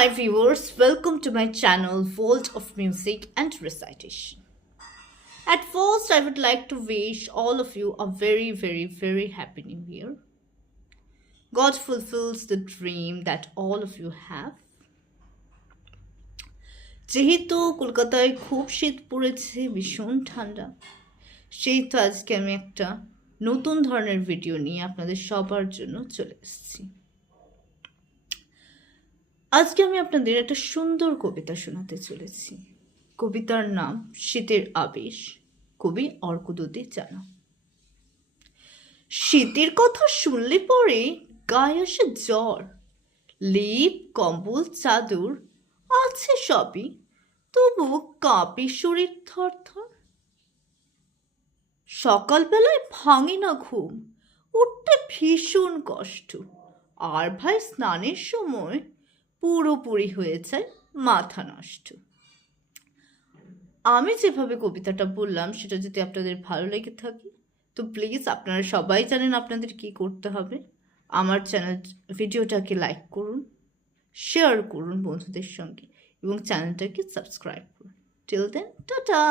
my viewers, welcome to my channel Vault of Music and Recitation. At first, I would like to wish all of you a very happy new year. God fulfills the dream that all of you have. যেহেতু কলকাতায় খুব শীত পড়েছে, ভীষণ ঠান্ডা, সেই তো আজকে আমি একটা নতুন ধরনের ভিডিও নিয়ে আপনাদের সবার জন্য চলে এসেছি। আজকে আমি আপনাদের একটা সুন্দর কবিতা শোনাতে চলেছি। কবিতার নাম শীতের আবেশ, কবি অর্কদূতি জানা। শীতের কথা শুনলে পরে গায়ে আসে জ্বর, লেপ কম্বল চাদর আছে সবই, তবু কাঁপে শরীর থরথর। সকালবেলায় ভাঙে না ঘুম, উঠতে ভীষণ কষ্ট, আর ভাই স্নানের সময় পুরোপুরি হয়ে যায় মাথা নষ্ট। আমি যেভাবে কবিতাটা বললাম সেটা যদি আপনাদের ভালো লেগে থাকে তো প্লিজ, আপনারা সবাই জানেন আপনাদের কি করতে হবে। আমার চ্যানেল ভিডিওটাকে লাইক করুন, শেয়ার করুন বন্ধুদের সঙ্গে এবং চ্যানেলটাকে সাবস্ক্রাইব করুন। Till then, tata.